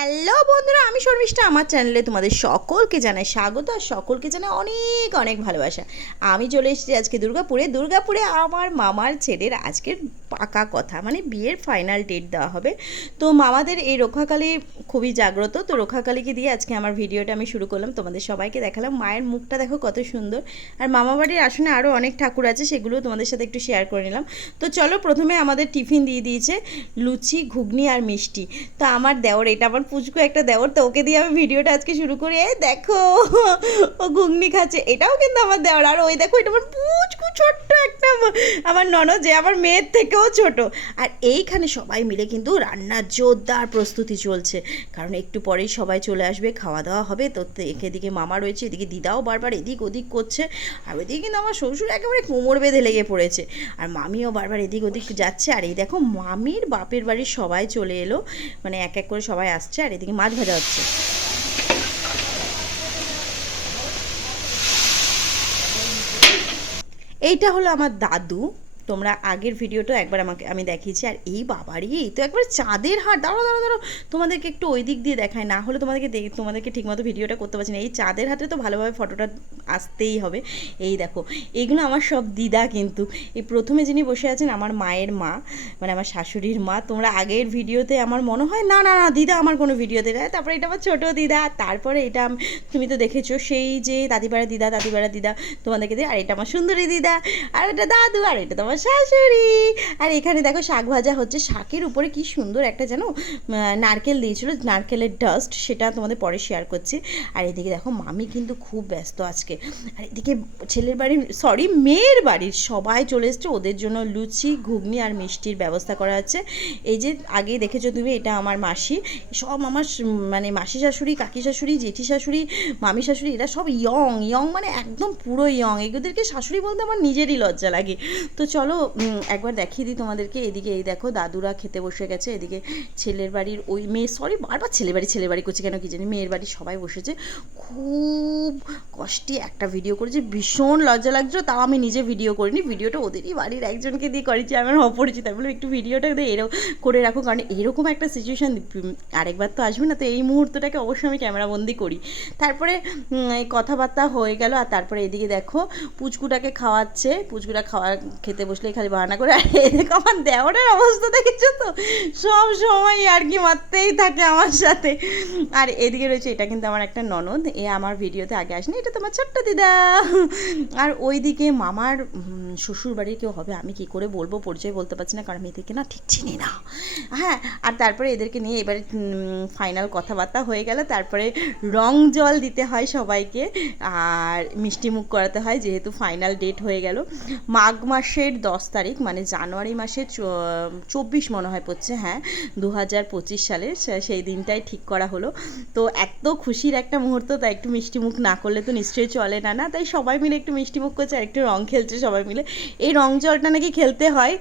Hello বন্ধুরা, আমি শর্মিষ্ঠা। আমার চ্যানেলে তোমাদের সকলকে জানাই স্বাগত আর সকলকে জানাই অনেক অনেক ভালোবাসা। আমি চলে এসেছি আজকে দুর্গাপুরে। দুর্গাপুরে আমার মামার ছেলের আজকের পাকা কথা মানে বিয়ের ফাইনাল ডেট দেওয়া হবে। তো মামাদের এই রক্ষাকালী খুবই জাগ্রত। তো রক্ষাকালীকে দিয়ে আজকে আমার ভিডিওটা আমি শুরু করলাম। তোমাদের সবাইকে দেখালাম। মায়ের মুখটা দেখো কত সুন্দর। আর মামা বাড়ির আসনে আরও অনেক ঠাকুর আছে, সেগুলো তোমাদের সাথে একটু শেয়ার করে নিলাম। তো চলো প্রথমে আমাদের টিফিন দিয়ে দিয়েছে লুচি, ঘুগনি আর মিষ্টি। তো আমার দেওর, এটা আমার পুচকু একটা দেওর, তো ওকে দিয়ে আমি ভিডিওটা আজকে শুরু করি। এই দেখো, ও ঘুগনি খাচ্ছে। এটাও কিন্তু আমার দেওয়ার আর ওই দেখো, এটা আমার পুচকু ছোট্ট আমার ননদ যে আমার মেয়ের থেকেও ছোট। আর এইখানে সবাই মিলে কিন্তু রান্নার জোরদার প্রস্তুতি চলছে। কারণ একটু পরেই সবাই চলে আসবে খাওয়া দাওয়া হবে। তো এদিকে মামা রয়েছে, এদিকে দিদাও বারবার এদিক ওদিক করছে। আর ওইদিকে কিন্তু আমার শ্বশুর একেবারে কোমর বেঁধে লেগে পড়েছে। আর মামিও বারবার এদিক ওদিক যাচ্ছে। আর এই দেখো মামির বাপের বাড়ির সবাই চলে এলো। মানে এক এক করে সবাই আসছে, আর এদিকে মাছ ভাজা হচ্ছে। এইটা হলো আমার দাদু। তোমরা আগের ভিডিওটা একবার আমাকে, আমি দেখিয়েছি। আর এই বাবারই এই তো একবার চাঁদের হাট। দাঁড়ো দাঁড়ো দাঁড়ো তোমাদেরকে একটু ওই দিক দিয়ে দেখায় না হলে তোমাদেরকে তোমাদেরকে ঠিকমতো ভিডিওটা করতে পারছি না। এই চাঁদের হাতে তো ভালোভাবে ফটোটা আসতেই হবে। এই দেখো, এগুলো আমার সব দিদা কিন্তু। এই প্রথমে যিনি বসে আছেন, আমার মায়ের মা মানে আমার শাশুড়ির মা। তোমরা আগের ভিডিওতে আমার মনে হয়, না না না, দিদা আমার কোনো ভিডিওতে না তারপরে এটা আমার ছোটো দিদা, তারপরে এটা তুমি তো দেখেছ, সেই যে দাদিপাড়া দিদা দাদিপাড়া দিদা তোমাদেরকে দিয়ে। আর এটা আমার সুন্দরী দিদা, আর এটা দাদু, আর এটা তোমার শাশুড়ি। আর এখানে দেখো শাক ভাজা হচ্ছে। শাকের উপরে কি সুন্দর একটা যেন নারকেল দিয়েছিল, নারকেলের ডাস্ট সেটা তোমাদের পরে শেয়ার করছি। আর এদিকে দেখো মামি কিন্তু খুব ব্যস্ত আজকে। আর এদিকে ছেলের বাড়ির সরি মেয়ের বাড়ির সবাই চলে এসছে। ওদের জন্য লুচি, ঘুগনি আর মিষ্টির ব্যবস্থা করা আছে এই যে আগেই দেখেছ তুমি, এটা আমার মাসি। সব আমার মানে মাসি শাশুড়ি, কাকি শাশুড়ি, জেঠি শাশুড়ি, মামি শাশুড়ি, এরা সব ইয়ং ইয়ং মানে একদম পুরো ইয়ং এগুলোদেরকে শাশুড়ি বলতে আমার নিজেরই লজ্জা লাগে। তো চলো একবার দেখিয়ে দিই তোমাদেরকে। এদিকে এই দেখো, দাদুরা খেতে বসে গেছে। এদিকে ছেলের বাড়ির ওই মেয়ে সরি বারবার ছেলে বাড়ি ছেলে বাড়ি করছে কেন কি জানি? মেয়ের বাড়ি সবাই বসেছে। খুব কষ্টে একটা ভিডিও করেছে। ভীষণ লজ্জা লাগছিল তাও আমি নিজে ভিডিও করিনি। ভিডিওটা ওদেরই বাড়ির একজনকে দিয়ে করেছি, আমার অপরিচিত। আমি একটু ভিডিওটা এরকম করে রাখো। কারণ এরকম একটা সিচুয়েশান আরেকবার তো আসবে না। তো এই মুহূর্তটাকে অবশ্যই আমি ক্যামেরাবন্দি করি। তারপরে কথাবার্তা হয়ে গেল। আর তারপরে এদিকে দেখো, পুচকুটাকে খাওয়াচ্ছে। পুচকুটা খাওয়া, খেতে বসলে খালি বাহানা করে, আর এদিকে আমার দেওরের অবস্থা দেখেছ তো? সব সময় আর কি মারতেই থাকে আমার সাথে। আর এদিকে রয়েছে, এটা কিন্তু আমার একটা ননদ, এ আমার ভিডিওতে আগে আসেনি, এটা তোমার ছোট্ট দিদা। আর ওইদিকে মামার শ্বশুর বাড়ির কেউ হবে, আমি কি করে বলব, পরিচয় বলতে পারছি না, কারণ আমি এদেরকে না ঠিক চিনি না। হ্যাঁ আর তারপরে এদেরকে নিয়ে এবারে ফাইনাল কথাবার্তা হয়ে গেল, তারপরে রং জল দিতে হয় সবাইকে, আর মিষ্টি মুখ করাতে হয়, যেহেতু ফাইনাল ডেট হয়ে গেল। মাঘ মাসের দশ তারিখ মানে জানুয়ারি মাসের চব্বিশ মনে হয় পড়ছে হ্যাঁ দু হাজার পঁচিশ সালে সেই দিনটাই ঠিক করা হলো। তো এত খুশির একটা মুহূর্ত, তাই একটু মিষ্টি মুখ না করলে তো নিশ্চয়ই চলে না না? তাই সবাই মিলে একটু মিষ্টি মুখ করছে, আর একটু রং খেলছে সবাই মিলে। এই রং জলটা নাকি খেলতে হয়,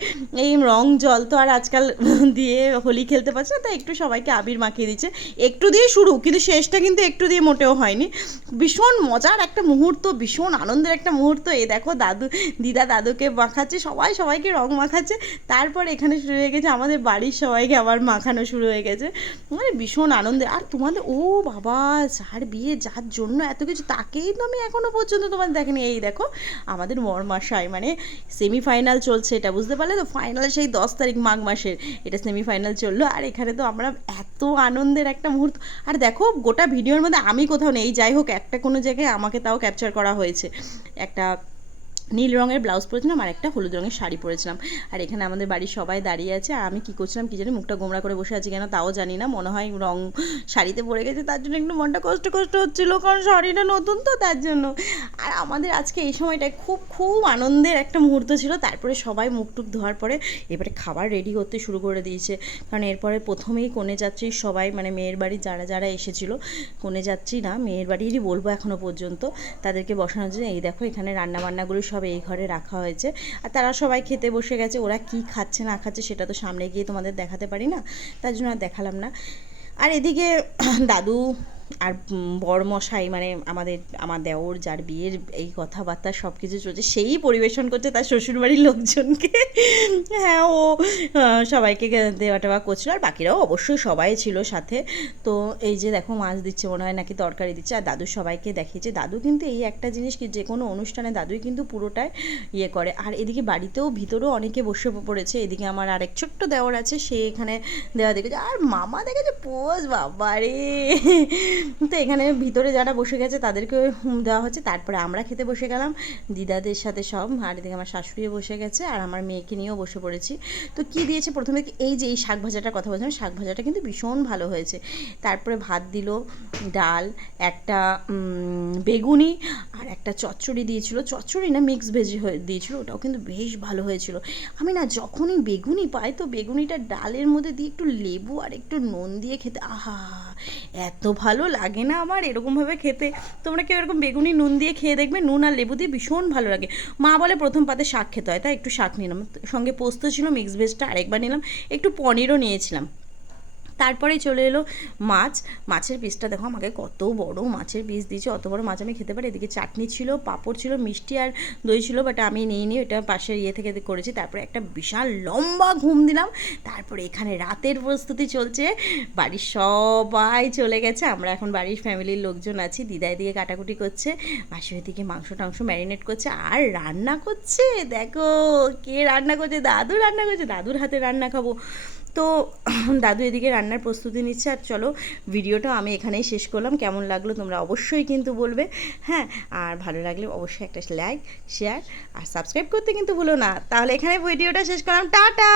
এই রং জল তো আর আজকাল দিয়ে হোলি খেলতে পারছে না, তাই একটু সবাইকে আবির মাখিয়ে দিচ্ছে। একটু দিয়ে শুরু, কিন্তু শেষটা কিন্তু একটু দিয়ে মোটেও হয়নি। ভীষণ মজার একটা মুহূর্ত, ভীষণ আনন্দের একটা মুহূর্ত এ দেখো দাদু, দিদা দাদুকে মাখাচ্ছে সবাই সবাইকে রং মাখাচ্ছে। তারপর এখানে শুরু হয়ে গেছে, আমাদের বাড়ির সবাইকে আবার মাখানো শুরু হয়ে গেছে। মানে ভীষণ আনন্দে। আর তোমাদের, ও বাবা, যার বিয়ে, যার জন্য এত কিছু, তাকেই তো আমি এখনও পর্যন্ত তোমাদের দেখেনি। এই দেখো, আমাদের মরমাশাই মানে সেমিফাইনাল চলছে, এটা বুঝতে পারলে তো? ফাইনাল সেই দশ তারিখ মাঘ মাসের, এটা সেমিফাইনাল চলল। আর এখানে তো আমরা এত আনন্দের একটা মুহূর্ত। আর দেখো, গোটা ভিডিওর মধ্যে আমি কোথাও নেই। যাই হোক, একটা কোনো জায়গায় আমাকে তাও ক্যাপচার করা হয়েছে। একটা নীল রঙের ব্লাউজ পরেছিলাম আর একটা হলুদ রঙের শাড়ি পরেছিলাম। আর এখানে আমাদের বাড়ির সবাই দাঁড়িয়ে আছে আর আমি কী করছিলাম কী জানি মুখটা গোমরা করে বসে আছি কেন তাও জানি না। মনে হয় রং শাড়িতে পড়ে গেছে, তার জন্য একটু মনটা কষ্ট কষ্ট হচ্ছিল কারণ শাড়িটা নতুন তো তার জন্য। আর আমাদের আজকে এই সময়টায় খুব খুব আনন্দের একটা মুহূর্ত ছিল। তারপরে সবাই মুখ টুক ধোয়ার পরে এবারে খাবার রেডি করতে শুরু করে দিয়েছে। কারণ এরপরে প্রথমেই কনে যাত্রী সবাই মানে মেয়ের বাড়ি যারা যারা এসেছিল, কনে যাত্রী না, মেয়ের বাড়িরই বলব এখনও পর্যন্ত, তাদেরকে বসানোর জন্য, এই দেখো এখানে রান্নাবান্নাগুলো সব এই ঘরে রাখা হয়েছে। আর তারা সবাই খেতে বসে গেছে, ওরা কি খাচ্ছে না খাচ্ছে সেটা তো সামনে গিয়ে তোমাদের দেখাতে পারি না, তার জন্য আর দেখালাম না। আর এদিকে দাদু আর বরমশাই মানে আমাদের, আমার দেওর, যার বিয়ের এই কথাবার্তা সব কিছু চলছে, সেই পরিবেশন করছে তার শ্বশুরবাড়ির লোকজনকে। হ্যাঁ ও সবাইকে দেওয়া টেওয়া করছিল, আর বাকিরাও অবশ্যই সবাই ছিল সাথে। তো এই যে দেখো, মাছ দিচ্ছে মনে হয় নাকি তরকারি দিচ্ছে, আর দাদু সবাইকে দেখিয়েছে। দাদু কিন্তু এই একটা জিনিস কি, যে কোনো অনুষ্ঠানে দাদুই কিন্তু পুরোটাই ইয়ে করে। আর এদিকে বাড়িতেও ভিতরেও অনেকে বসে পড়েছে, এদিকে আমার আরেক ছোট্ট দেওর আছে, সে এখানে দেওয়া দেখেছে। আর মামা দেখেছে পোজ বাবারে! তো এখানে ভিতরে যারা বসে গেছে তাদেরকে দেওয়া হচ্ছে। তারপরে আমরা খেতে বসে গেলাম। দিদাদের সাথে সব, আর এদিকে আমার শাশুড়িও বসে গেছে, আর আমার মেয়েকে নিয়েও বসে পড়েছি। তো কি দিয়েছে? প্রথমে এই যে এই শাক ভাজাটার কথা বলছিলাম, শাক ভাজাটা কিন্তু ভীষণ ভালো হয়েছে। তারপরে ভাত দিল, ডাল, একটা বেগুনি, আর একটা চচ্চড়ি দিয়েছিল। চচ্চড়ি না মিক্স ভেজ হয়ে দিয়েছিল, ওটাও কিন্তু বেশ ভালো হয়েছিল। আমি না যখনই বেগুনি পাই, তো বেগুনিটা ডালের মধ্যে দিয়ে একটু লেবু আর একটু নুন দিয়ে খেতে, আহা, এত ভালো লাগে না আমার এরকমভাবে খেতে। তোমরা কেউ এরকম বেগুনি, নুন দিয়ে খেয়ে দেখবে, নুন আর লেবু দিয়ে ভীষণ ভালো লাগে। মা বলে প্রথম পাতে শাক খেতে হয়, তাই একটু শাক নিলাম। সঙ্গে পোস্ত ছিল মিক্স ভেজটা আরেকবার নিলাম। একটু পনিরও নিয়েছিলাম। তারপরেই চলে এলো মাছ। মাছের পিসটা দেখো, আমাকে কত বড় মাছের পিস দিয়েছে, অত বড় মাছ আমি খেতে পারি। এদিকে চাটনি ছিল, পাঁপড় ছিল, মিষ্টি আর দই ছিল বাট আমি নিয়ে নিই এটা পাশের ইয়ে থেকে করেছি। তারপরে একটা বিশাল লম্বা ঘুম দিলাম। তারপরে এখানে রাতের প্রস্তুতি চলছে। বাড়ির সবাই চলে গেছে। আমরা এখন বাড়ির ফ্যামিলির লোকজন আছি। দিদায় দিকে কাটাকুটি করছে মাসি দিকে মাংস টাংস ম্যারিনেট করছে, আর রান্না করছে। দেখো, কে রান্না করছে? দাদু রান্না করছে। দাদুর হাতে রান্না খাব। তো দাদু এদিকে রান্নার প্রস্তুতি নিচ্ছে, আর চলো ভিডিওটা আমি এখানেই শেষ করলাম। কেমন লাগল তোমরা অবশ্যই কিন্তু বলবে হ্যাঁ? আর ভালো লাগলে অবশ্যই একটা লাইক শেয়ার আর সাবস্ক্রাইব করতে কিন্তু ভুলো না। তাহলে এখানে ভিডিওটা শেষ করলাম। টাটা!